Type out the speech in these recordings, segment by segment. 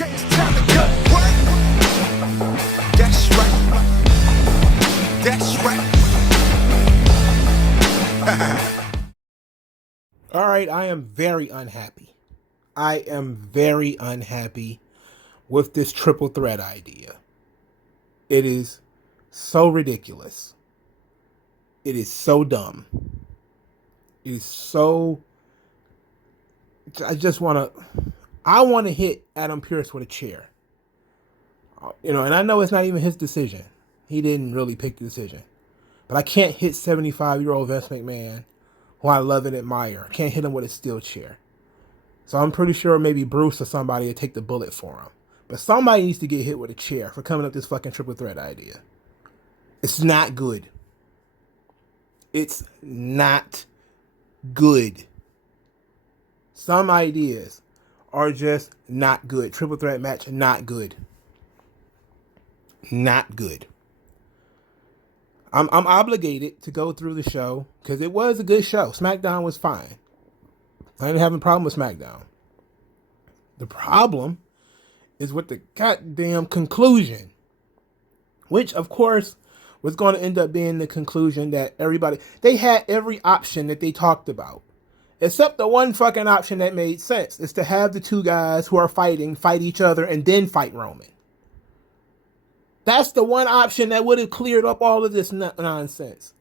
Okay, it's time to cut. What? That's right. That's right. All right, I am very unhappy. I am very unhappy with this triple threat idea. It is so ridiculous. It is so dumb. It is so. I want to hit Adam Pearce with a chair. And I know it's not even his decision. He didn't really pick the decision. But I can't hit 75-year-old Vince McMahon, who I love and admire. I can't hit him with a steel chair. So I'm pretty sure maybe Bruce or somebody will take the bullet for him. But somebody needs to get hit with a chair for coming up with this fucking triple threat idea. It's not good. It's not good. Some ideas are just not good. Triple threat match, not good. Not good. I'm obligated to go through the show because it was a good show. Smackdown was fine. I didn't have a problem with Smackdown. The problem is with the goddamn conclusion, which of course was going to end up being the conclusion that they had every option that they talked about, except the one fucking option that made sense is to have the two guys who are fighting fight each other and then fight Roman. That's the one option that would have cleared up all of this nonsense.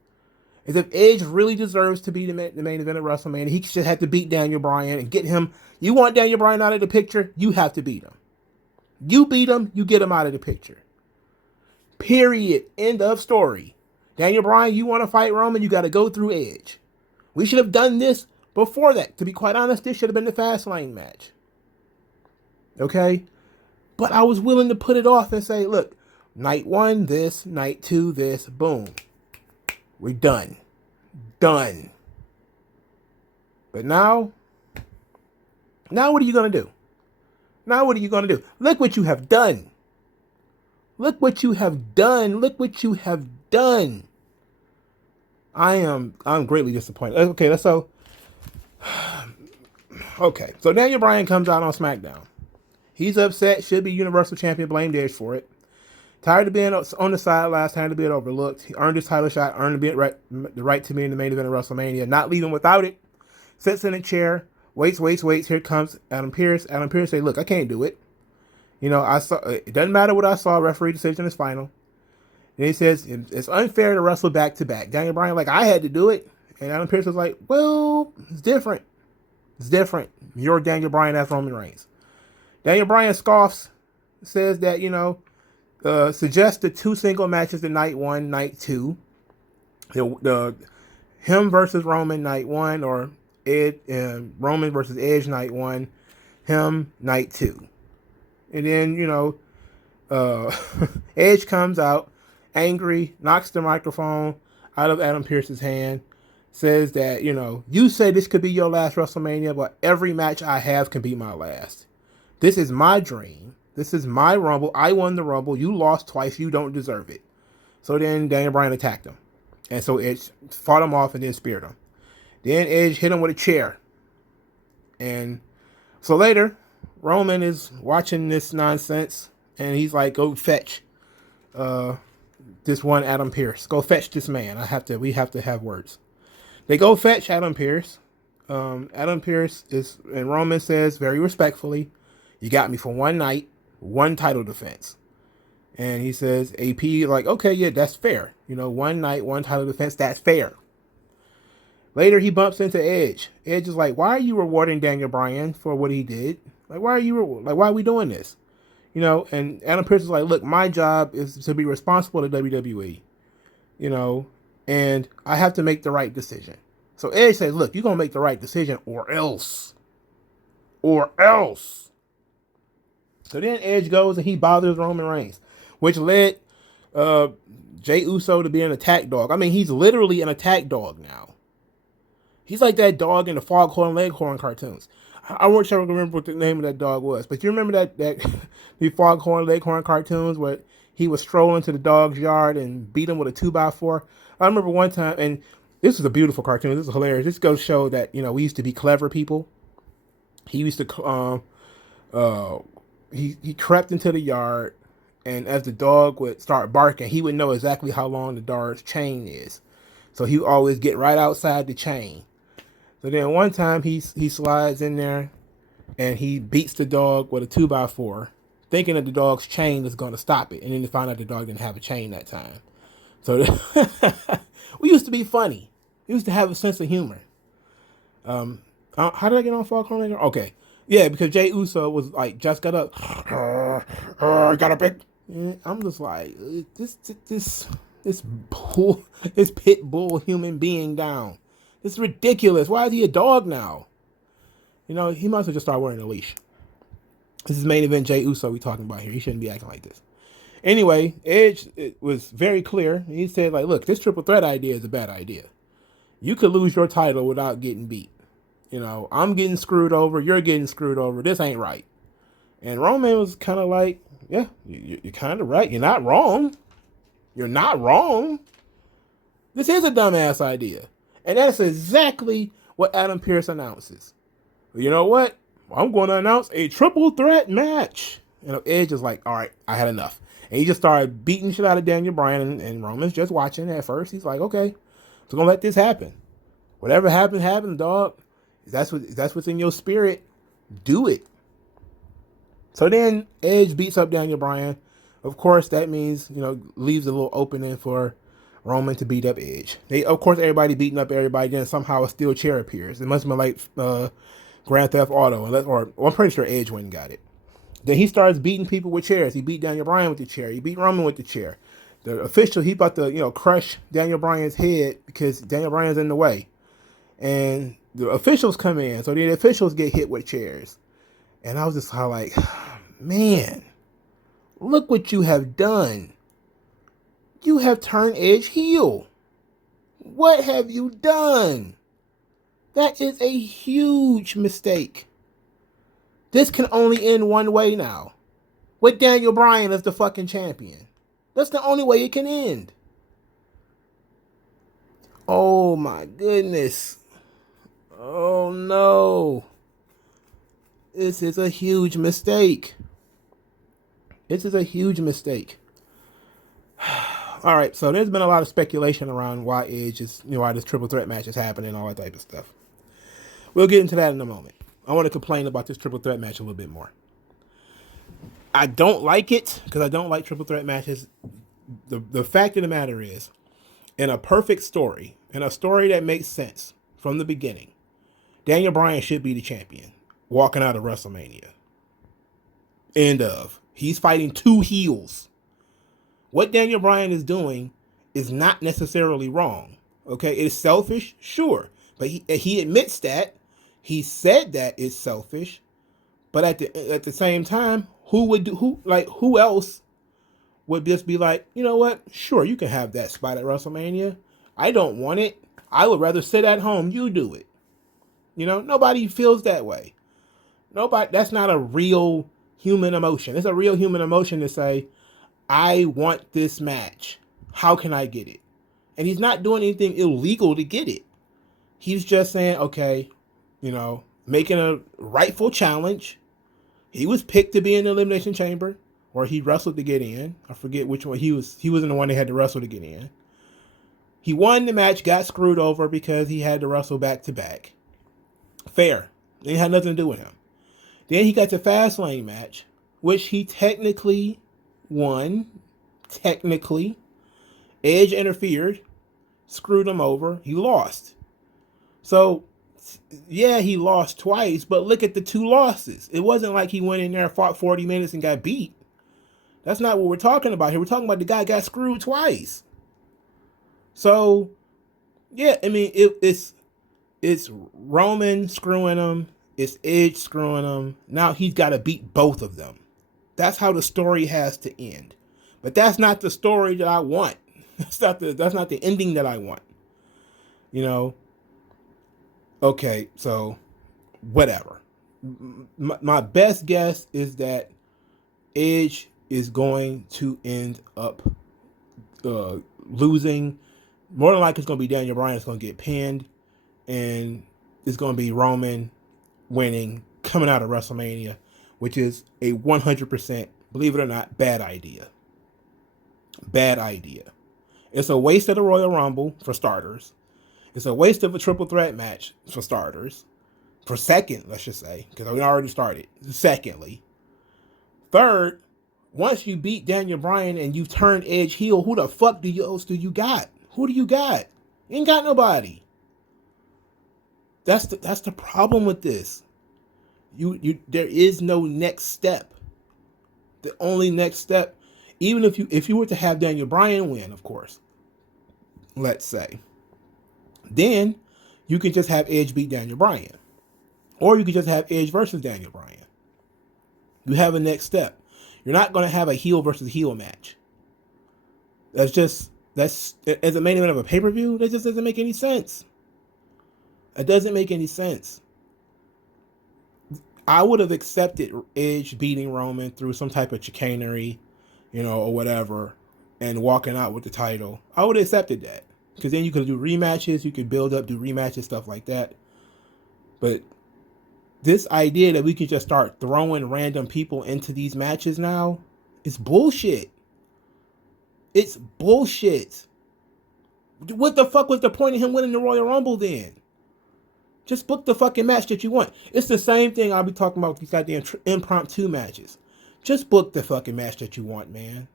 Is if Edge really deserves to be the main event of WrestleMania, he should have to beat Daniel Bryan and get him. You want Daniel Bryan out of the picture, you have to beat him. You beat him, you get him out of the picture. Period. End of story. Daniel Bryan, you want to fight Roman, you got to go through Edge. We should have done this before that. To be quite honest, this should have been the Fastlane match. Okay? But I was willing to put it off and say, look, night 1, this. Night 2, this. Boom. We're done. Done. But now what are you going to do? Now what are you going to do? Look what you have done. Look what you have done. Look what you have done. I'm greatly disappointed. Okay, so Daniel Bryan comes out on SmackDown. He's upset, should be Universal Champion, blamed Edge for it. Tired of being on the sidelines, tired of being overlooked. He earned his title shot, earned the right to be in the main event of WrestleMania, not leaving without it. Sits in a chair, waits. Here comes Adam Pearce. Adam Pearce say, look, I can't do it. I saw, it doesn't matter what I saw, referee decision is final. And he says, it's unfair to wrestle back to back. Daniel Bryan, like, I had to do it. And Adam Pearce was like, well, it's different. It's different. You're Daniel Bryan, that's Roman Reigns. Daniel Bryan scoffs, says that, suggests the 2 single matches in night 1, night 2. Him versus Roman night 1, or Roman versus Edge night 1, him night 2. And then, Edge comes out angry, knocks the microphone out of Adam Pearce's hand, says that, you say this could be your last WrestleMania, but every match I have can be my last. This is my dream. This is my Rumble. I won the Rumble. You lost twice. You don't deserve it. So then Daniel Bryan attacked him. And so Edge fought him off and then speared him. Then Edge hit him with a chair. And so later, Roman is watching this nonsense. And he's like, go fetch this one Adam Pearce. Go fetch this man. We have to have words. They go fetch Adam Pearce. Adam Pearce and Roman says very respectfully, you got me for one night, one title defense. And he says, AP, like, okay, yeah, that's fair. One night, one title defense, that's fair. Later, he bumps into Edge. Edge is like, why are you rewarding Daniel Bryan for what he did? Like, why are we doing this? And Adam Pearce is like, look, my job is to be responsible to WWE. And I have to make the right decision. So Edge says, look, you're going to make the right decision or else. Or else. So then Edge goes and he bothers Roman Reigns, which led Jey Uso to be an attack dog. I mean, he's literally an attack dog now. He's like that dog in the Foghorn Leghorn cartoons. I won't sure remember what the name of that dog was, but you remember that the Foghorn Leghorn cartoons where he was strolling to the dog's yard and beat him with a 2x4? I remember one time, and this is a beautiful cartoon. This is hilarious. This goes to show that we used to be clever people. He used to he crept into the yard, and as the dog would start barking, he would know exactly how long the dog's chain is. So he would always get right outside the chain. So then one time he slides in there and he beats the dog with a 2x4, thinking that the dog's chain is going to stop it. And then he found out the dog didn't have a chain that time. So we used to be funny. We used to have a sense of humor. How did I get on Falcon later? Okay. Yeah, because Jay Uso was like, just got up. Got a big. I'm just like, this pit bull human being down. It's ridiculous. Why is he a dog now? You know, he must have just started wearing a leash. This is main event Jay Uso we talking about here. He shouldn't be acting like this. Anyway, Edge, it was very clear. He said, like, look, this triple threat idea is a bad idea. You could lose your title without getting beat. You know, I'm getting screwed over. You're getting screwed over. This ain't right. And Roman was kind of like, yeah, you're kind of right. You're not wrong. You're not wrong. This is a dumbass idea. And that's exactly what Adam Pearce announces. You know what? I'm going to announce a triple threat match. And Edge is like, all right, I had enough. And he just started beating shit out of Daniel Bryan, and Roman's just watching at first. He's like, okay, so gonna let this happen. Whatever happened, dog. That's what's in your spirit. Do it. So then Edge beats up Daniel Bryan. Of course, that means, you know, leaves a little opening for Roman to beat up Edge. Of course, everybody beating up everybody. Then somehow a steel chair appears. It must have been like Grand Theft Auto, or I'm pretty sure Edge went and got it. Then he starts beating people with chairs. He beat Daniel Bryan with the chair. He beat Roman with the chair. The official, he about to, you know, crush Daniel Bryan's head because Daniel Bryan's in the way. And the officials come in. So the officials get hit with chairs. And I was just like, man, look what you have done. You have turned Edge heel. What have you done? That is a huge mistake. This can only end one way now. With Daniel Bryan as the fucking champion. That's the only way it can end. Oh my goodness. Oh no. This is a huge mistake. This is a huge mistake. All right, so there's been a lot of speculation around why Edge is, you know, why this triple threat match is happening and all that type of stuff. We'll get into that in a moment. I want to complain about this triple threat match a little bit more. I don't like it because I don't like triple threat matches. The fact of the matter is, in a perfect story, in a story that makes sense from the beginning, Daniel Bryan should be the champion walking out of WrestleMania. End of. He's fighting two heels. What Daniel Bryan is doing is not necessarily wrong. Okay, it's selfish, sure, but he admits that. He said that it's selfish, but at the same time, who else would just be like, you know what? Sure, you can have that spot at WrestleMania. I don't want it. I would rather sit at home. You do it. You know, nobody feels that way. Nobody. That's not a real human emotion. It's a real human emotion to say, I want this match. How can I get it? And he's not doing anything illegal to get it. He's just saying, okay, you know, making a rightful challenge. He was picked to be in the Elimination Chamber, or he wrestled to get in. I forget which one. He wasn't the one that had to wrestle to get in. He won the match, got screwed over because he had to wrestle back to back. Fair. It had nothing to do with him. Then he got the Fastlane match, which he technically won. Technically. Edge interfered, screwed him over. He lost. So, yeah, he lost twice, but look at the two losses. It wasn't like he went in there, fought 40 minutes, and got beat. That's not what we're talking about here. We're talking about the guy got screwed twice. So, yeah, I mean, it's Roman screwing him. It's Edge screwing him. Now he's got to beat both of them. That's how the story has to end. But that's not the story that I want. That's not the ending that I want. You know? Okay, so whatever. My best guess is that Edge is going to end up losing. More than likely, it's going to be Daniel Bryan that's going to get pinned, and it's going to be Roman winning, coming out of WrestleMania which is a 100%, believe it or not, bad idea. Bad idea. It's a waste of the Royal Rumble, for starters. It's a waste of a triple threat match, for starters. For second, let's just say, because we already started. Secondly. Third, once you beat Daniel Bryan and you turn Edge heel, who the fuck else do you got? Who do you got? You ain't got nobody. That's the problem with this. There is no next step. The only next step, even if you were to have Daniel Bryan win, of course, let's say, then you can just have Edge beat Daniel Bryan. Or you could just have Edge versus Daniel Bryan. You have a next step. You're not going to have a heel versus heel match. That's as a main event of a pay-per-view, that just doesn't make any sense. It doesn't make any sense. I would have accepted Edge beating Roman through some type of chicanery, or whatever, and walking out with the title. I would have accepted that. Because then you could do rematches, you could build up, do rematches, stuff like that. But this idea that we could just start throwing random people into these matches now is bullshit. It's bullshit. What the fuck was the point of him winning the Royal Rumble then? Just book the fucking match that you want. It's the same thing I'll be talking about with these goddamn impromptu matches. Just book the fucking match that you want, man.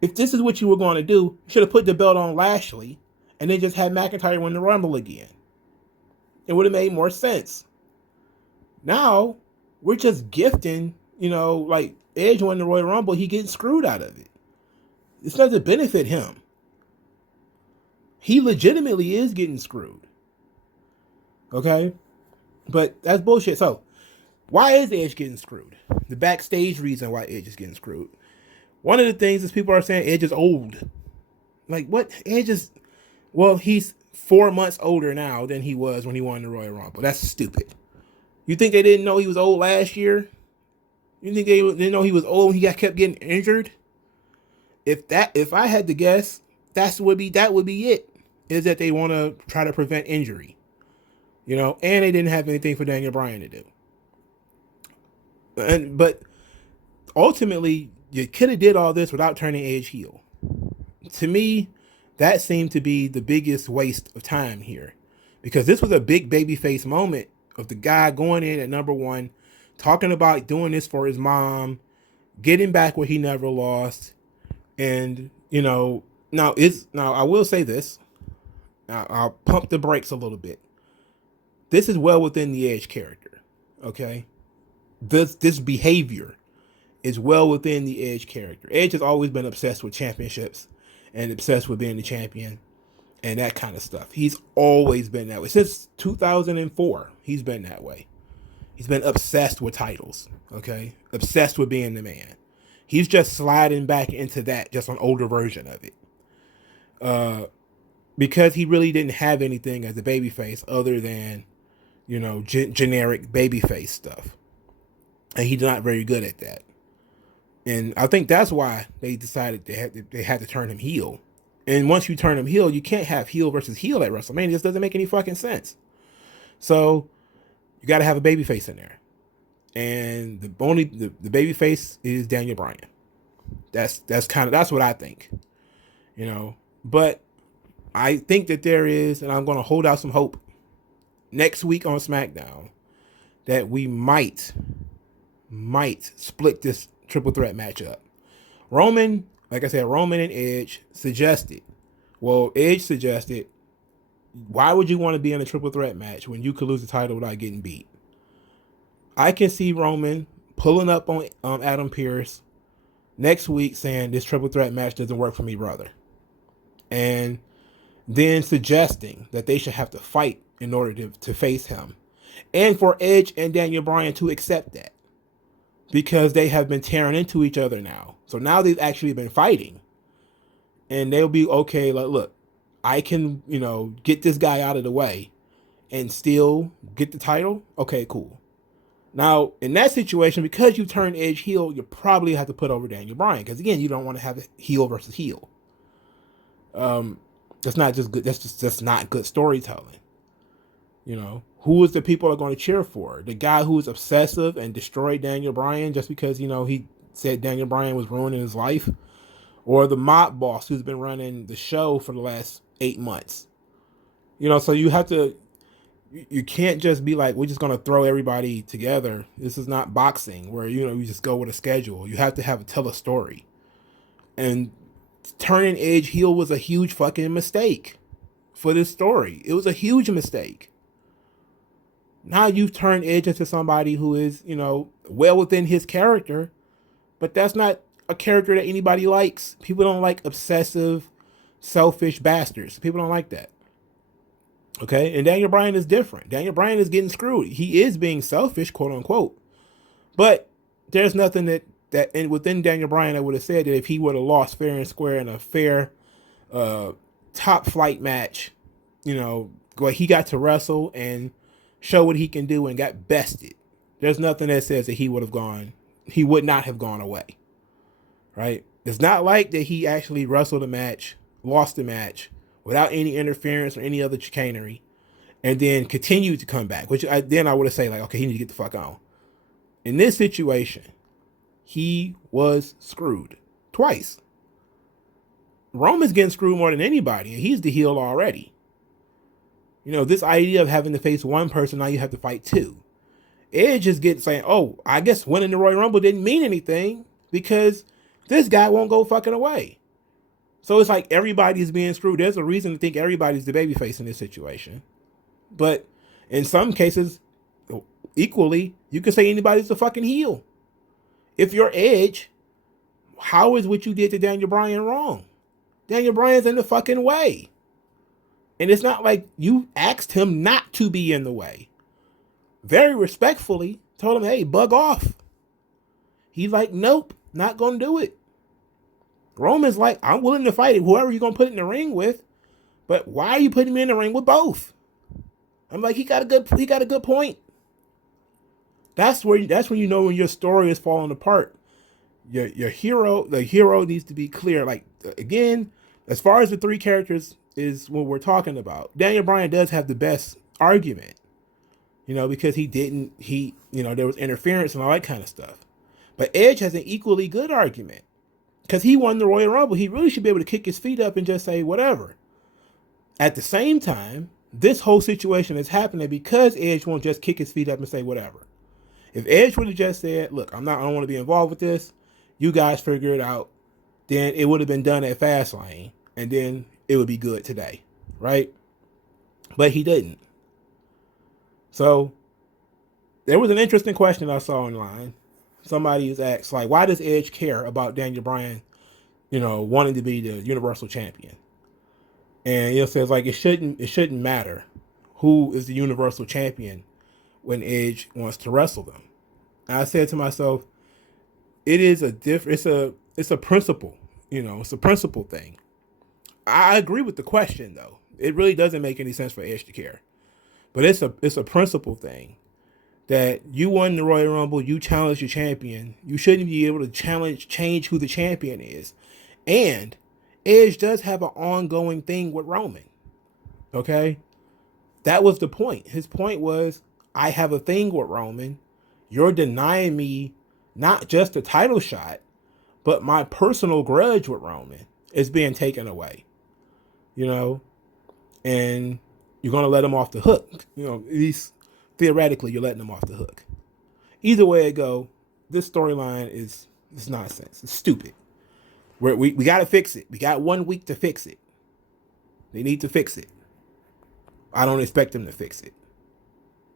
If this is what you were going to do, you should have put the belt on Lashley and then just had McIntyre win the Rumble again. It would have made more sense. Now, we're just gifting, like Edge won the Royal Rumble, he getting screwed out of it. This doesn't benefit him. He legitimately is getting screwed. Okay? But that's bullshit. So, why is Edge getting screwed? The backstage reason why Edge is getting screwed. One of the things is people are saying Edge is old. Like, what? Edge is... Well, he's 4 months older now than he was when he won the Royal Rumble. That's stupid. You think they didn't know he was old last year? You think they didn't know he was old when he kept getting injured? If I had to guess, that would be it. Is that they want to try to prevent injury. And they didn't have anything for Daniel Bryan to do. But ultimately, you could have did all this without turning Edge heel. To me, that seemed to be the biggest waste of time here. Because this was a big babyface moment of the guy going in at number one, talking about doing this for his mom, getting back what he never lost. And, now I will say this. I'll pump the brakes a little bit. This is well within the Edge character. Okay? This behavior is well within the Edge character. Edge has always been obsessed with championships and obsessed with being the champion and that kind of stuff. He's always been that way. Since 2004, he's been that way. He's been obsessed with titles, okay? Obsessed with being the man. He's just sliding back into that, just an older version of it. Because he really didn't have anything as a babyface other than, generic babyface stuff. And he's not very good at that. And I think that's why they decided they had to turn him heel. And once you turn him heel, you can't have heel versus heel at WrestleMania. It just doesn't make any fucking sense. So you got to have a babyface in there. And the babyface is Daniel Bryan. That's what I think. But I think that there is, and I'm going to hold out some hope next week on Smackdown, that we might split this triple threat match up. Roman and Edge suggested, why would you want to be in a triple threat match when you could lose the title without getting beat? I can see Roman pulling up on Adam Pearce next week saying this triple threat match doesn't work for me, brother. And then suggesting that they should have to fight in order to face him. And for Edge and Daniel Bryan to accept that. Because they have been tearing into each other now. So now they've actually been fighting. And they'll be okay, like, look, I can, get this guy out of the way and still get the title. Okay, cool. Now, in that situation, because you turn Edge heel, you probably have to put over Daniel Bryan. Because, again, you don't want to have a heel versus heel. That's not just good. That's not good storytelling. who is the people are going to cheer for? The guy who's obsessive and destroyed Daniel Bryan just because, he said Daniel Bryan was ruining his life? Or the mob boss who's been running the show for the last 8 months? So you can't just be like, we're just going to throw everybody together. This is not boxing where, you just go with a schedule. You have to tell a story. And turning Edge heel was a huge fucking mistake for this story. It was a huge mistake. Now you've turned Edge into somebody who is, well within his character, but that's not a character that anybody likes. People don't like obsessive, selfish bastards. People don't like that. Okay? And Daniel Bryan is different. Daniel Bryan is getting screwed. He is being selfish, quote unquote. But there's nothing and within Daniel Bryan, I would have said that if he would have lost fair and square in a fair top flight match, he got to wrestle and show what he can do and got bested. There's nothing that says that he would not have gone away. Right? It's not like that he actually wrestled a match, lost the match without any interference or any other chicanery, and then continued to come back, which I would have said, like, okay, he need to get the fuck on. In this situation, he was screwed twice. Roman's getting screwed more than anybody, and he's the heel already. This idea of having to face one person, now you have to fight two. Edge is saying, oh, I guess winning the Royal Rumble didn't mean anything because this guy won't go fucking away. So it's like everybody's being screwed. There's a reason to think everybody's the babyface in this situation. But in some cases, equally, you could say anybody's the fucking heel. If you're Edge, how is what you did to Daniel Bryan wrong? Daniel Bryan's in the fucking way. And it's not like you asked him not to be in the way. Very respectfully told him, hey, bug off. He's like, nope, not going to do it. Roman's like, I'm willing to fight it, whoever you're going to put in the ring with. But why are you putting me in the ring with both? I'm like, he got a good point. That's when you know when your story is falling apart. The hero needs to be clear. Like, again, as far as the three characters is what we're talking about, Daniel Bryan does have the best argument, because there was interference and all that kind of stuff. But Edge has an equally good argument because he won the Royal Rumble. He really should be able to kick his feet up and just say whatever. At the same time, this whole situation is happening because Edge won't just kick his feet up and say whatever. If Edge would have just said, look, I don't want to be involved with this, you guys figure it out, then it would have been done at Fastlane, and then it would be good today, right? But he didn't. So there was an interesting question I saw online. Somebody was asked, like, why does Edge care about Daniel Bryan, wanting to be the Universal Champion? And it says, like, it shouldn't matter who is the Universal Champion when Edge wants to wrestle them. And I said to myself, it's a principle, it's a principle thing. I agree with the question though. It really doesn't make any sense for Edge to care. But it's a principle thing that you won the Royal Rumble, you challenged your champion. You shouldn't be able to change who the champion is. And Edge does have an ongoing thing with Roman. Okay? That was the point. His point was, I have a thing with Roman. You're denying me not just a title shot, but my personal grudge with Roman is being taken away. And you're going to let him off the hook. At least theoretically, you're letting him off the hook. Either way it go, this storyline is nonsense. It's stupid. We got to fix it. We got 1 week to fix it. They need to fix it. I don't expect them to fix it.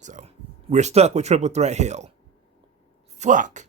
So we're stuck with triple threat hell. Fuck.